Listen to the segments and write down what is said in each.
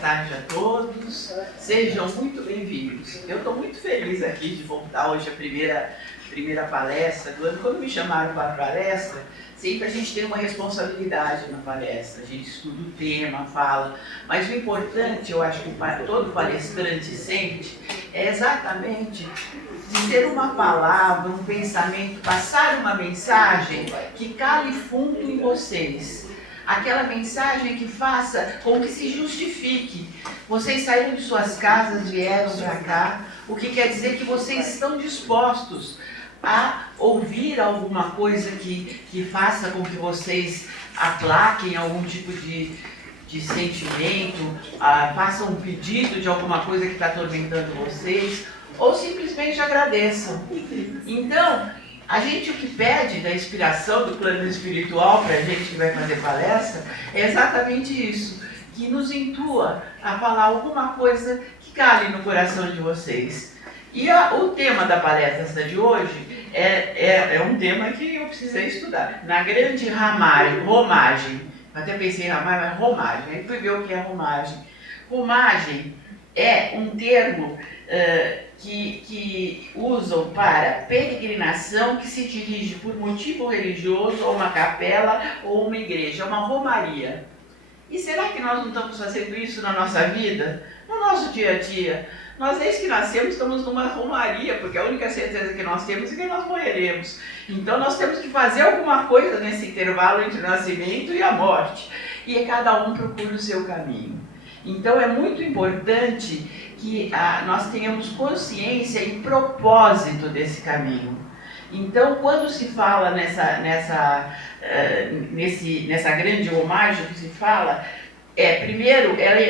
tarde a todos, sejam muito bem-vindos. Eu estou muito feliz aqui de voltar hoje à primeira palestra do ano. Quando me chamaram para a palestra, sempre a gente tem uma responsabilidade na palestra, a gente estuda o tema, fala, mas o importante, eu acho que todo palestrante sente, é exatamente dizer uma palavra, um pensamento, passar uma mensagem que cale fundo em vocês. Aquela mensagem que faça com que se justifique. Vocês saíram de suas casas, vieram para cá, o que quer dizer que vocês estão dispostos a ouvir alguma coisa que faça com que vocês aplaquem algum tipo de sentimento, façam um pedido de alguma coisa que está atormentando vocês, ou simplesmente agradeçam. Então, a gente o que pede da inspiração do plano espiritual para a gente que vai fazer palestra é exatamente isso, que nos intua a falar alguma coisa que cale no coração de vocês. E o tema da palestra de hoje é um tema que eu precisei estudar. Na grande romagem, até pensei em ramagem, mas romagem, aí fui ver o que é romagem. Romagem é um termo que usam para peregrinação que se dirige por motivo religioso a uma capela ou uma igreja, uma romaria. E será que nós não estamos fazendo isso na nossa vida? No nosso dia a dia? Nós, desde que nascemos, estamos numa romaria, porque a única certeza que nós temos é que nós morreremos. Então nós temos que fazer alguma coisa nesse intervalo entre o nascimento e a morte. E cada um procura o seu caminho. Então é muito importante que nós tenhamos consciência e propósito desse caminho. Então, quando se fala nessa grande romagem que se fala, primeiro, ela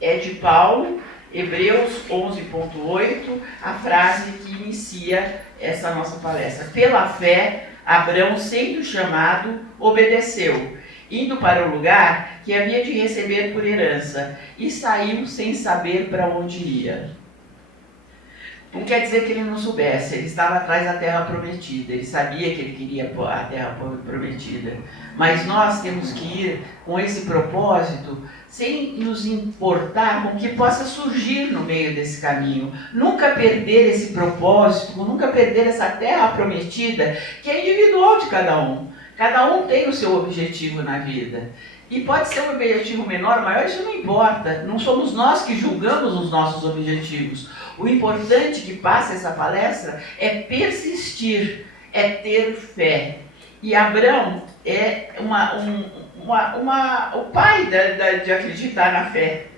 é de Paulo, Hebreus 11.8, a frase que inicia essa nossa palestra. Pela fé, Abraão, sendo chamado, obedeceu, indo para o lugar que havia de receber por herança, e saiu sem saber para onde ia. Não quer dizer que ele não soubesse, ele estava atrás da terra prometida, ele sabia que ele queria a terra prometida. Mas nós temos que ir com esse propósito, sem nos importar com o que possa surgir no meio desse caminho. Nunca perder esse propósito, nunca perder essa terra prometida, que é individual de cada um. Cada um tem o seu objetivo na vida. E pode ser um objetivo menor ou maior, isso não importa. Não somos nós que julgamos os nossos objetivos. O importante que passa essa palestra é persistir, é ter fé. E Abraão é o pai de acreditar na fé.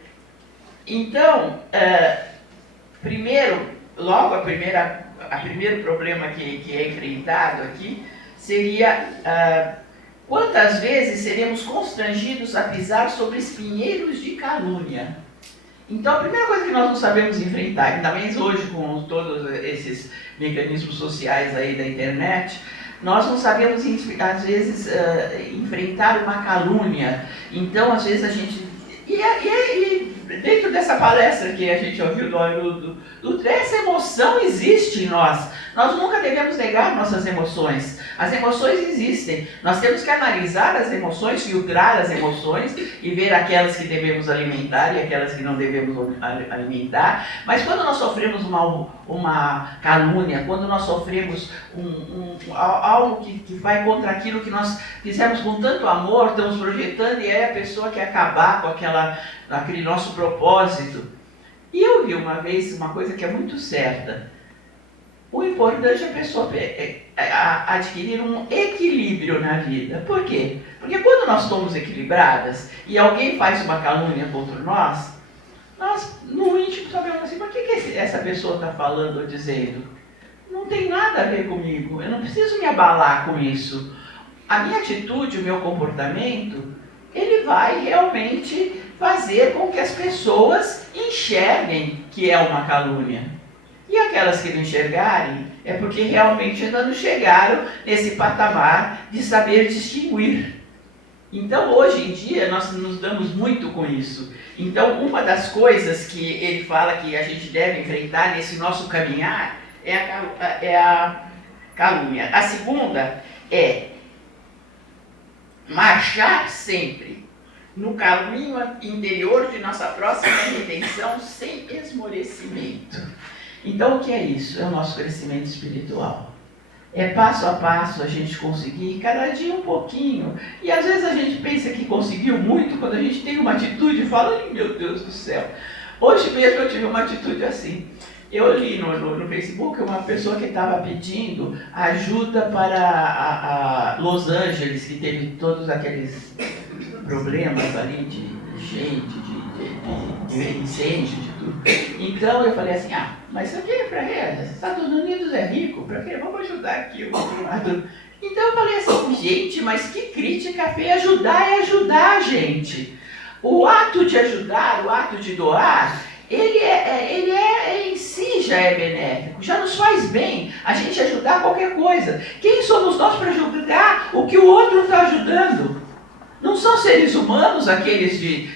Então, primeiro problema que é enfrentado aqui seria quantas vezes seremos constrangidos a pisar sobre espinheiros de calúnia. Então, a primeira coisa que nós não sabemos enfrentar, ainda mais hoje com todos esses mecanismos sociais aí da internet, nós não sabemos, às vezes, enfrentar uma calúnia. Então, às vezes, a gente... E dentro dessa palestra que a gente ouviu do Haroldo Dutra, essa emoção existe em nós. Nós nunca devemos negar nossas emoções. As emoções existem. Nós temos que analisar as emoções, filtrar as emoções e ver aquelas que devemos alimentar e aquelas que não devemos alimentar. Mas quando nós sofremos uma calúnia, quando nós sofremos algo que vai contra aquilo que nós fizemos com tanto amor, estamos projetando, e aí a pessoa quer acabar com aquele nosso propósito. E eu vi uma vez uma coisa que é muito certa. O importante é a pessoa adquirir um equilíbrio na vida. Por quê? Porque quando nós estamos equilibradas e alguém faz uma calúnia contra nós no íntimo sabemos assim, mas o que essa pessoa está falando ou dizendo? Não tem nada a ver comigo, eu não preciso me abalar com isso. A minha atitude, o meu comportamento, ele vai realmente fazer com que as pessoas enxerguem que é uma calúnia. E aquelas que não enxergarem, é porque realmente ainda não chegaram nesse patamar de saber distinguir. Então, hoje em dia, nós nos damos muito com isso. Então, uma das coisas que ele fala que a gente deve enfrentar nesse nosso caminhar é a calúnia. A segunda é marchar sempre no caminho interior de nossa próxima redenção sem esmorecimento. Então, o que é isso? É o nosso crescimento espiritual. É passo a passo a gente conseguir, cada dia um pouquinho. E às vezes a gente pensa que conseguiu muito quando a gente tem uma atitude e fala, ai meu Deus do céu. Hoje mesmo eu tive uma atitude assim. Eu li no Facebook uma pessoa que estava pedindo ajuda para a Los Angeles, que teve todos aqueles problemas ali de gente, de incêndio, de tudo. Então eu falei assim, mas isso aqui é para eles, Estados Unidos é rico, para quê? Vamos ajudar aqui o outro lado. Então eu falei assim, gente, mas que crítica feia, ajudar é ajudar, gente. O ato de ajudar, o ato de doar, ele em si já é benéfico, já nos faz bem a gente ajudar qualquer coisa. Quem somos nós para julgar o que o outro está ajudando? Não são seres humanos aqueles de...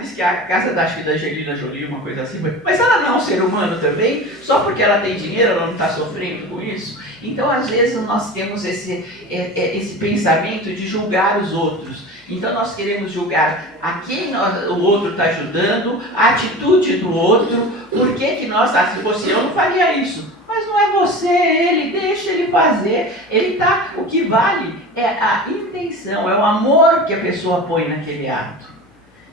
diz que a casa da Angelina Jolie, uma coisa assim, mas ela não é um ser humano também? Só porque ela tem dinheiro, ela não está sofrendo com isso? Então, às vezes, nós temos esse pensamento de julgar os outros. Então, nós queremos julgar a quem o outro está ajudando, a atitude do outro, por que nós... se fosse eu, não faria isso. Mas não é você, é ele, deixa ele fazer. O que vale é a intenção, é o amor que a pessoa põe naquele ato.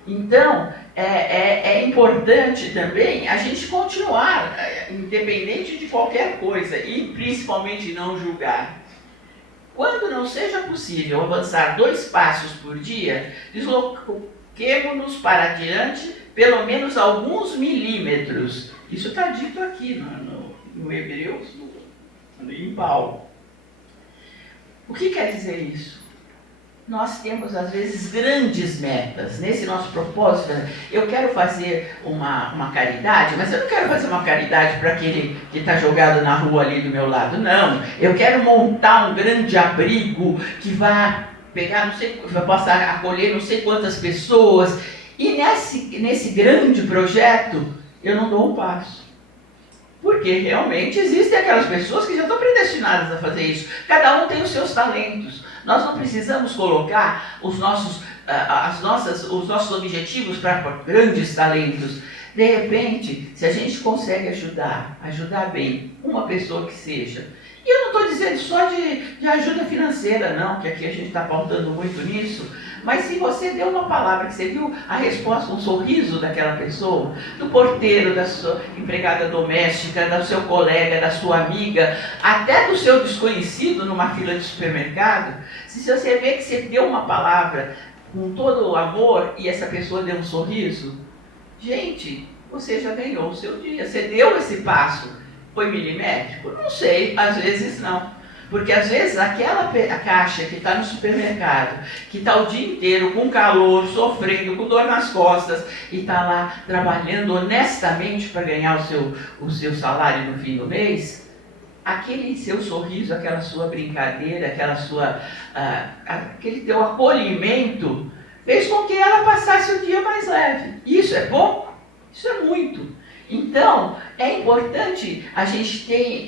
Então, é importante também a gente continuar, independente de qualquer coisa, e principalmente não julgar. Quando não seja possível avançar 2 passos por dia, desloquemo-nos para diante pelo menos alguns milímetros. Isso está dito aqui no Hebreus, em Paulo. O que quer dizer isso? Nós temos, às vezes, grandes metas. Nesse nosso propósito, eu quero fazer uma caridade, mas eu não quero fazer uma caridade para aquele que está jogado na rua ali do meu lado. Não, eu quero montar um grande abrigo que vai pegar, vai passar a acolher não sei quantas pessoas. E nesse grande projeto, eu não dou um passo. Porque realmente existem aquelas pessoas que já estão predestinadas a fazer isso. Cada um tem os seus talentos. Nós não precisamos colocar os nossos objetivos para grandes talentos. De repente, se a gente consegue ajudar bem uma pessoa que seja. E eu não estou dizendo só de ajuda financeira, não, que aqui a gente está pautando muito nisso. Mas se você deu uma palavra, que você viu a resposta, um sorriso daquela pessoa, do porteiro, da sua empregada doméstica, do seu colega, da sua amiga, até do seu desconhecido numa fila de supermercado, se você vê que você deu uma palavra com todo o amor e essa pessoa deu um sorriso, gente, você já ganhou o seu dia, você deu esse passo. Foi milimétrico? Não sei, às vezes não. Porque às vezes aquela caixa que está no supermercado, que está o dia inteiro com calor, sofrendo, com dor nas costas, e está lá trabalhando honestamente para ganhar o seu salário no fim do mês, aquele seu sorriso, aquela sua brincadeira, aquele teu acolhimento, fez com que ela passasse o dia mais leve. Isso é pouco? Isso é muito. Então, é importante a gente ter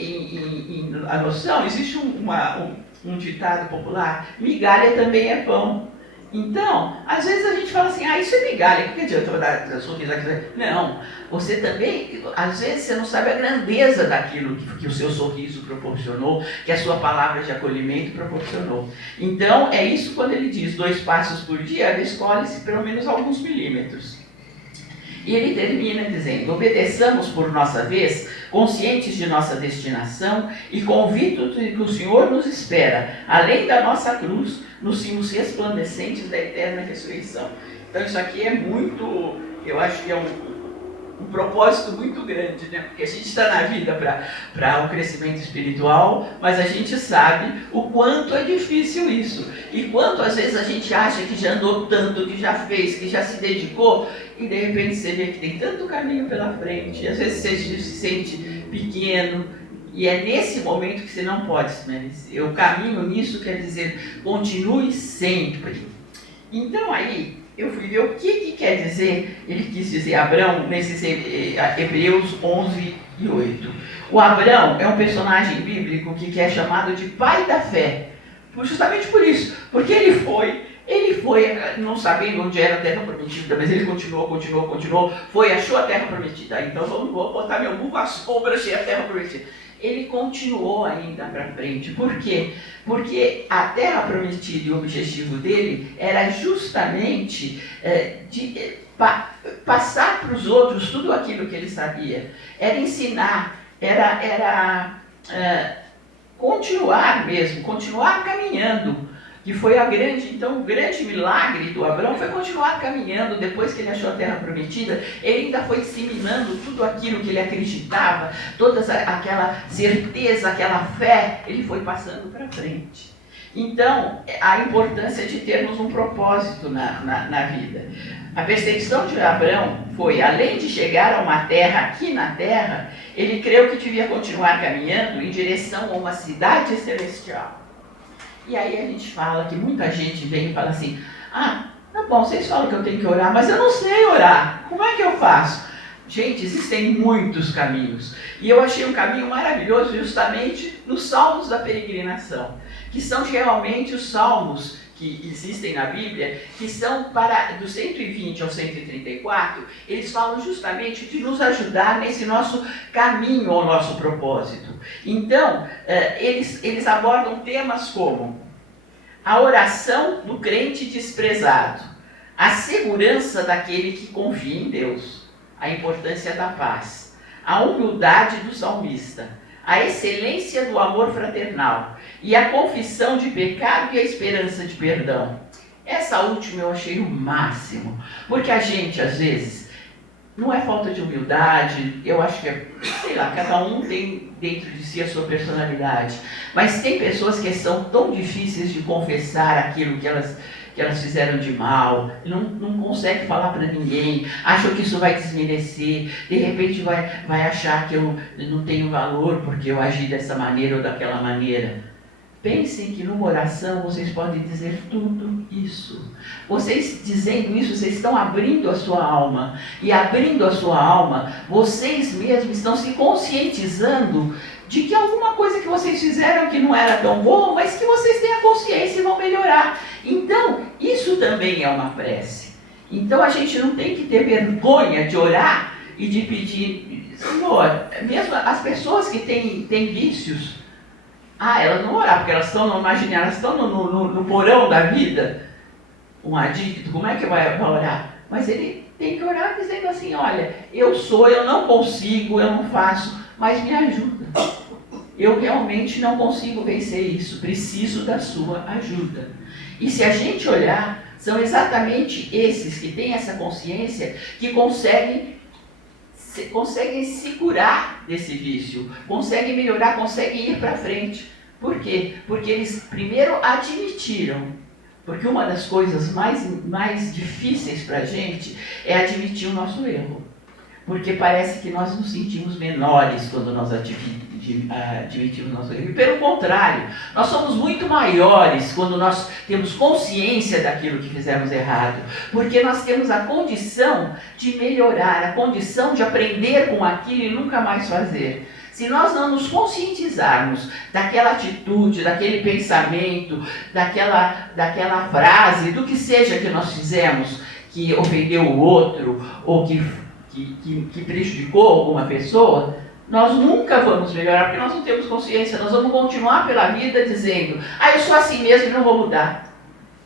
a noção, existe um ditado popular, migalha também é pão. Então, às vezes a gente fala assim, isso é migalha, que adianta eu dar sorriso aqui? Não, você também, às vezes você não sabe a grandeza daquilo que o seu sorriso proporcionou, que a sua palavra de acolhimento proporcionou. Então, é isso quando ele diz 2 passos por dia, escolhe-se pelo menos alguns milímetros. E ele termina dizendo, obedeçamos por nossa vez, conscientes de nossa destinação e convictos de que o Senhor nos espera, além da nossa cruz, nos cimos resplandecentes da eterna ressurreição. Então isso aqui é muito, eu acho que é um propósito muito grande, né? Porque a gente está na vida para um crescimento espiritual, mas a gente sabe o quanto é difícil isso. E quanto às vezes a gente acha que já andou tanto, que já fez, que já se dedicou, e de repente você vê que tem tanto caminho pela frente, e às vezes você se sente pequeno, e é nesse momento que você não pode se merecer. O caminho nisso quer dizer, continue sempre. Então aí, eu fui ver o que quer dizer, ele quis dizer Abrão, nesses Hebreus 11 e 8. O Abrão é um personagem bíblico que é chamado de pai da fé, justamente por isso, porque ele foi foi, não sabendo onde era a terra prometida, mas ele continuou, foi, achou a terra prometida. Então vou botar meu burro à sombra, achei a terra prometida. Ele continuou ainda para frente. Por quê? Porque a terra prometida e o objetivo dele era justamente passar para os outros tudo aquilo que ele sabia. Era ensinar, era continuar caminhando. Que foi então o grande milagre do Abraão foi continuar caminhando depois que ele achou a terra prometida. Ele ainda foi disseminando tudo aquilo que ele acreditava, toda aquela certeza, aquela fé, ele foi passando para frente. Então, a importância de termos um propósito na vida. A percepção de Abraão foi, além de chegar a uma terra aqui na terra, ele creu que devia continuar caminhando em direção a uma cidade celestial. E aí a gente fala que muita gente vem e fala assim, tá bom, vocês falam que eu tenho que orar, mas eu não sei orar, como é que eu faço? Gente, existem muitos caminhos. E eu achei um caminho maravilhoso justamente nos salmos da peregrinação, que são realmente os salmos que existem na Bíblia, que são do 120 ao 134, eles falam justamente de nos ajudar nesse nosso caminho ao nosso propósito. Então, eles abordam temas como a oração do crente desprezado, a segurança daquele que confia em Deus, a importância da paz, a humildade do salmista, a excelência do amor fraternal e a confissão de pecado e a esperança de perdão. Essa última eu achei o máximo, porque a gente, às vezes, não é falta de humildade, eu acho que sei lá, cada um tem dentro de si a sua personalidade, mas tem pessoas que são tão difíceis de confessar aquilo que elas fizeram de mal, não consegue falar para ninguém, acham que isso vai desmerecer, de repente vai achar que eu não tenho valor porque eu agi dessa maneira ou daquela maneira. Pensem que numa oração vocês podem dizer tudo isso. Vocês dizendo isso, vocês estão abrindo a sua alma. E abrindo a sua alma, vocês mesmos estão se conscientizando de que alguma coisa que vocês fizeram que não era tão bom, mas que vocês têm a consciência e vão melhorar. Então, isso também é uma prece. Então, a gente não tem que ter vergonha de orar e de pedir, Senhor, mesmo as pessoas que têm vícios, elas não orar, porque elas estão no porão da vida, um adicto, como é que vai orar? Mas ele tem que orar dizendo assim, olha, eu não consigo, eu não faço, mas me ajuda. Eu realmente não consigo vencer isso, preciso da sua ajuda. E se a gente olhar, são exatamente esses que têm essa consciência que conseguem se curar desse vício, conseguem melhorar, conseguem ir para frente. Por quê? Porque eles primeiro admitiram, porque uma das coisas mais difíceis para a gente é admitir o nosso erro. Porque parece que nós nos sentimos menores quando nós admitimos o nosso erro. E pelo contrário, nós somos muito maiores quando nós temos consciência daquilo que fizemos errado. Porque nós temos a condição de melhorar, a condição de aprender com aquilo e nunca mais fazer. Se nós não nos conscientizarmos daquela atitude, daquele pensamento, daquela frase, do que seja que nós fizemos, que ofendeu o outro ou que prejudicou alguma pessoa, nós nunca vamos melhorar, porque nós não temos consciência, nós vamos continuar pela vida dizendo, eu sou assim mesmo e não vou mudar.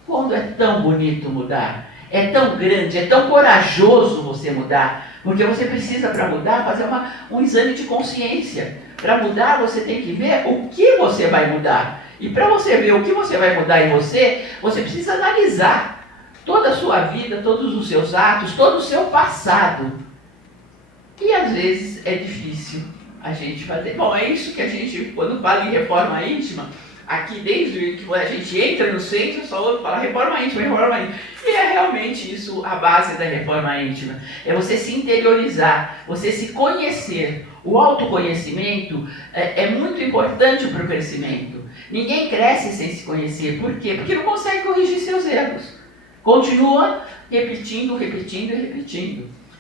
Quando é tão bonito mudar, é tão grande, é tão corajoso você mudar, porque você precisa, para mudar, fazer um exame de consciência. Para mudar, você tem que ver o que você vai mudar. E para você ver o que você vai mudar em você precisa analisar toda a sua vida, todos os seus atos, todo o seu passado. E às vezes é difícil a gente fazer. Bom, é isso que a gente, quando fala em reforma íntima, aqui desde que a gente entra no centro, só ouve falar reforma íntima, reforma íntima. E é realmente isso a base da reforma íntima. É você se interiorizar, você se conhecer. O autoconhecimento é muito importante para o crescimento. Ninguém cresce sem se conhecer. Por quê? Porque não consegue corrigir seus erros. Continua repetindo.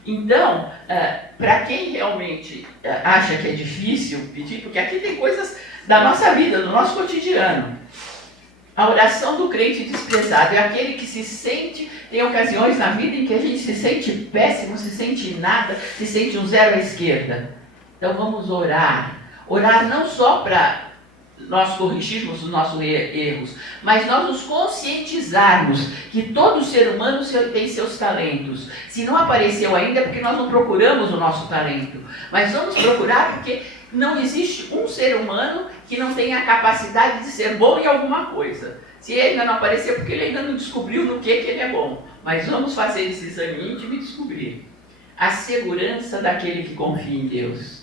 Então, para quem realmente acha que é difícil pedir, porque aqui tem coisas da nossa vida, do nosso cotidiano. A oração do crente desprezado é aquele que se sente, tem ocasiões na vida em que a gente se sente péssimo, se sente nada, se sente um zero à esquerda. Então vamos orar. Orar não só para nós corrigirmos os nossos erros, mas nós nos conscientizarmos que todo ser humano tem seus talentos. Se não apareceu ainda é porque nós não procuramos o nosso talento. Mas vamos procurar porque não existe um ser humano que não tenha a capacidade de ser bom em alguma coisa. Se ele ainda não apareceu, porque ele ainda não descobriu no que ele é bom. Mas vamos fazer esse exame íntimo e descobrir. A segurança daquele que confia em Deus.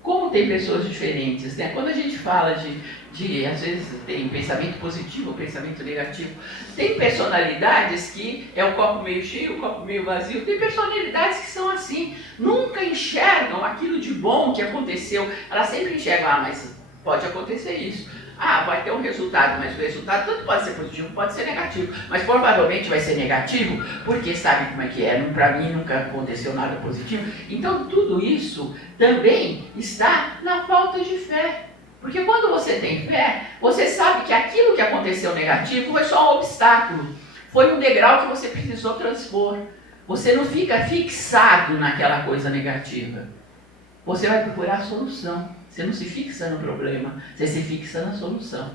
Como tem pessoas diferentes, né? Quando a gente fala às vezes tem pensamento positivo, pensamento negativo, tem personalidades que é o copo meio cheio, o copo meio vazio, tem personalidades que são assim, nunca enxergam aquilo de bom que aconteceu, elas sempre enxergam, mas pode acontecer isso. Vai ter um resultado, mas o resultado tanto pode ser positivo, pode ser negativo, mas provavelmente vai ser negativo, porque sabe como é que é, para mim nunca aconteceu nada positivo. Então tudo isso também está na falta de fé, porque quando você tem fé, você sabe que aquilo que aconteceu negativo foi só um obstáculo, foi um degrau que você precisou transpor. Você não fica fixado naquela coisa negativa, você vai procurar a solução. Você não se fixa no problema, você se fixa na solução.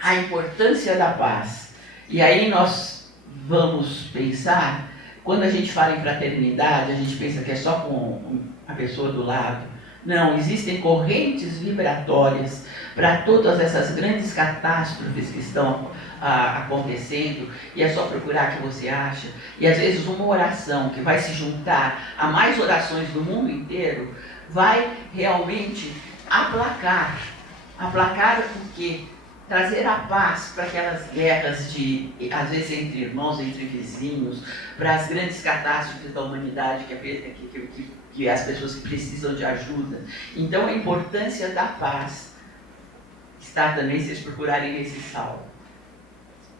A importância da paz. E aí nós vamos pensar, quando a gente fala em fraternidade, a gente pensa que é só com a pessoa do lado. Não, existem correntes vibratórias para todas essas grandes catástrofes que estão acontecendo, e é só procurar que você acha. E às vezes uma oração que vai se juntar a mais orações do mundo inteiro, vai realmente aplacar o quê? Trazer a paz para aquelas guerras às vezes entre irmãos, entre vizinhos, para as grandes catástrofes da humanidade, que as pessoas que precisam de ajuda. Então a importância da paz está também, se vocês procurarem nesse salmo.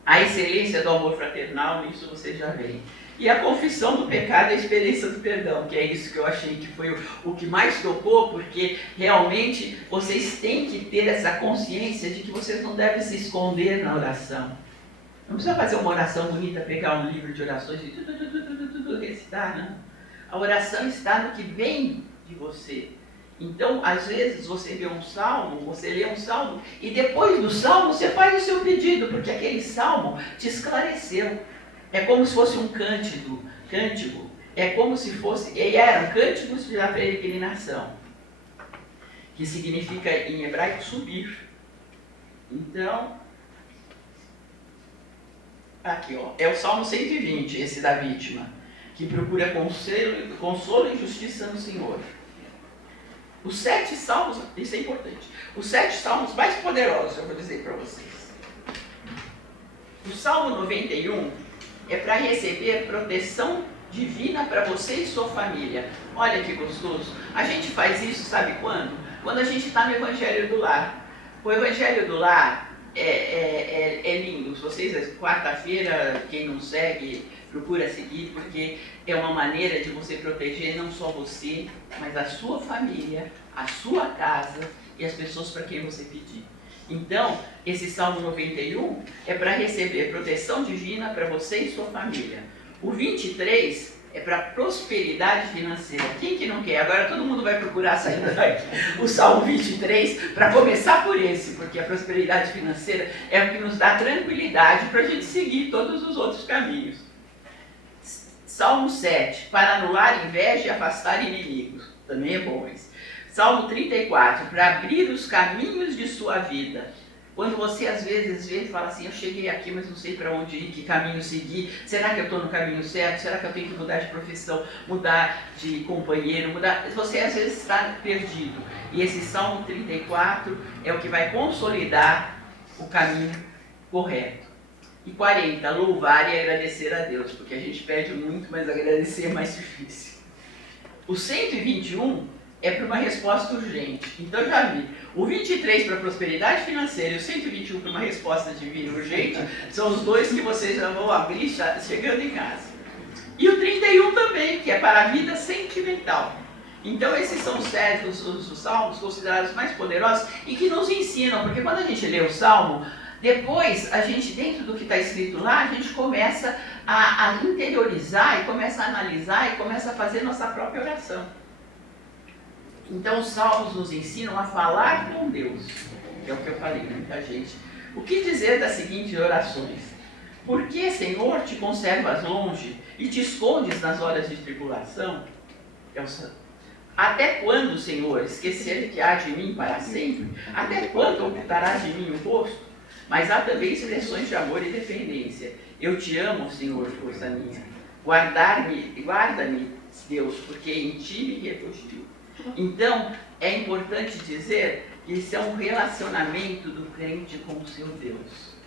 A excelência do amor fraternal, nisso vocês já veem. E a confissão do pecado e a experiência do perdão, que é isso que eu achei que foi o que mais tocou, porque realmente vocês têm que ter essa consciência de que vocês não devem se esconder na oração. Não precisa fazer uma oração bonita, pegar um livro de orações e recitar, não. A oração está no que vem de você. Então, às vezes, você lê um salmo, e depois do salmo você faz o seu pedido, porque aquele salmo te esclareceu. É como se fosse um cântico, é como se fosse, e eram cânticos de peregrinação, que significa em hebraico subir. Então, aqui é o Salmo 120, esse da vítima, que procura consolo e justiça no Senhor. Os 7 salmos, isso é importante, os 7 salmos mais poderosos, eu vou dizer para vocês. O Salmo 91 é para receber proteção divina para você e sua família. Olha que gostoso. A gente faz isso, sabe quando? Quando a gente está no Evangelho do Lar. O Evangelho do Lar é lindo. Vocês, quarta-feira, quem não segue, procura seguir, porque é uma maneira de você proteger não só você, mas a sua família, a sua casa e as pessoas para quem você pedir. Então, esse Salmo 91 é para receber proteção divina para você e sua família. O 23 é para prosperidade financeira. Quem que não quer? Agora todo mundo vai procurar sair daqui. O Salmo 23, para começar por esse, porque a prosperidade financeira é o que nos dá tranquilidade para a gente seguir todos os outros caminhos. Salmo 7, para anular inveja e afastar inimigos. Também é bom esse. Salmo 34, para abrir os caminhos de sua vida. Quando você às vezes vê e fala assim, eu cheguei aqui, mas não sei para onde ir, que caminho seguir, será que eu estou no caminho certo? Será que eu tenho que mudar de profissão, mudar de companheiro, Você às vezes está perdido. E esse Salmo 34 é o que vai consolidar o caminho correto. E 40, louvar e agradecer a Deus, porque a gente pede muito, mas agradecer é mais difícil. O 121 é para uma resposta urgente. Então já vi. O 23 para prosperidade financeira e o 121 para uma resposta divina urgente são os dois que vocês já vão abrir chegando em casa. E o 31 também, que é para a vida sentimental. Então esses são os salmos considerados mais poderosos e que nos ensinam, porque quando a gente lê o salmo, depois a gente, dentro do que está escrito lá, a gente começa a interiorizar e começa a analisar e começa a fazer nossa própria oração. Então os salmos nos ensinam a falar com Deus, que é o que eu falei, muita gente. O que dizer das seguintes orações? Por que, Senhor, te conservas longe e te escondes nas horas de tribulação? Até quando, Senhor, esquecer que há de mim para sempre? Até quando ocultarás de mim o rosto? Mas há também expressões de amor e dependência. Eu te amo, Senhor, força minha. Guarda-me, Deus, porque em ti me refugio. Então, é importante dizer que isso é um relacionamento do crente com o seu Deus.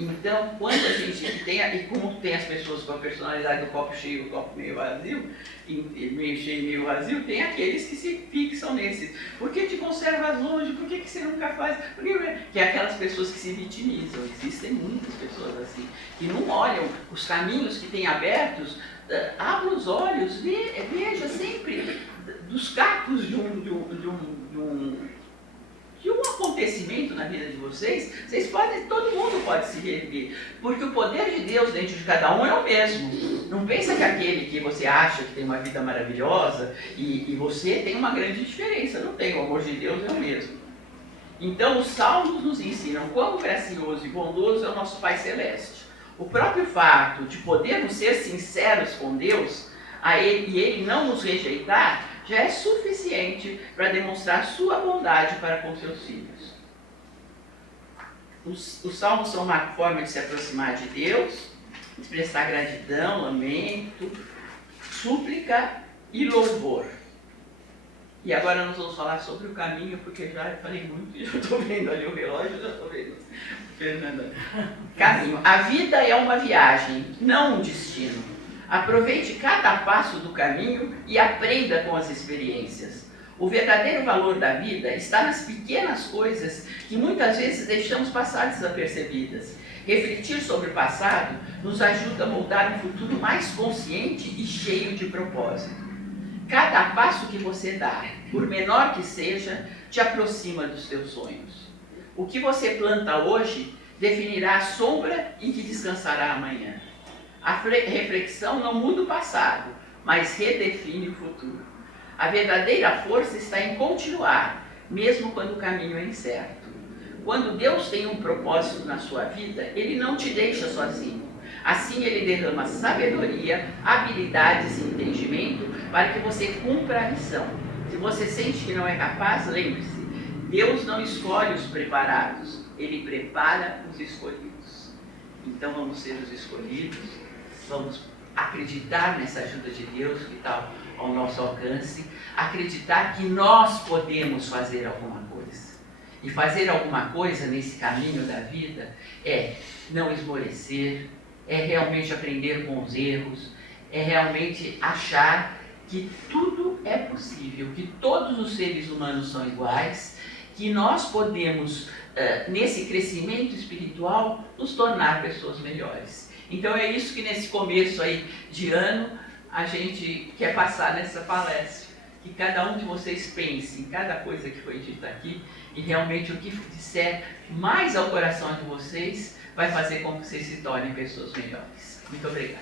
Então, quando a gente tem, e como tem as pessoas com a personalidade do copo cheio e o copo meio vazio, meio cheio e meio vazio, tem aqueles que se fixam nesses. Por que te conservas longe? Por que você nunca faz? Que é aquelas pessoas que se vitimizam. Existem muitas pessoas assim, que não olham os caminhos que têm abertos. Abra os olhos, veja sempre dos cacos de um acontecimento na vida de vocês, todo mundo pode se reerguer, porque o poder de Deus dentro de cada um é o mesmo. Não pensa que aquele que você acha que tem uma vida maravilhosa e você tem uma grande diferença, não tem, o amor de Deus é o mesmo. Então os salmos nos ensinam quão gracioso e bondoso é o nosso Pai Celeste. O próprio fato de podermos ser sinceros com Deus e Ele não nos rejeitar, já é suficiente para demonstrar sua bondade para com seus filhos. Os salmos são uma forma de se aproximar de Deus, expressar gratidão, lamento, súplica e louvor. E agora nós vamos falar sobre o caminho, porque já falei muito e já estou vendo ali o relógio, já estou vendo. Fernanda. Caminho. A vida é uma viagem, não um destino. Aproveite cada passo do caminho e aprenda com as experiências. O verdadeiro valor da vida está nas pequenas coisas que muitas vezes deixamos passar desapercebidas. Refletir sobre o passado nos ajuda a moldar um futuro mais consciente e cheio de propósito. Cada passo que você dá, por menor que seja, te aproxima dos teus sonhos. O que você planta hoje definirá a sombra em que descansará amanhã. A reflexão não muda o passado, mas redefine o futuro. A verdadeira força está em continuar, mesmo quando o caminho é incerto. Quando Deus tem um propósito na sua vida, Ele não te deixa sozinho. Assim Ele derrama sabedoria, habilidades e entendimento para que você cumpra a missão. Se você sente que não é capaz, lembre-se, Deus não escolhe os preparados, Ele prepara os escolhidos. Então vamos ser os escolhidos, vamos acreditar nessa ajuda de Deus que está ao nosso alcance, acreditar que nós podemos fazer alguma coisa. E fazer alguma coisa nesse caminho da vida é não esmorecer, é realmente aprender com os erros, é realmente achar que tudo é possível, que todos os seres humanos são iguais, que nós podemos, nesse crescimento espiritual, nos tornar pessoas melhores. Então é isso que nesse começo aí de ano a gente quer passar nessa palestra. Que cada um de vocês pense em cada coisa que foi dita aqui e realmente o que disser mais ao coração de vocês vai fazer com que vocês se tornem pessoas melhores. Muito obrigada.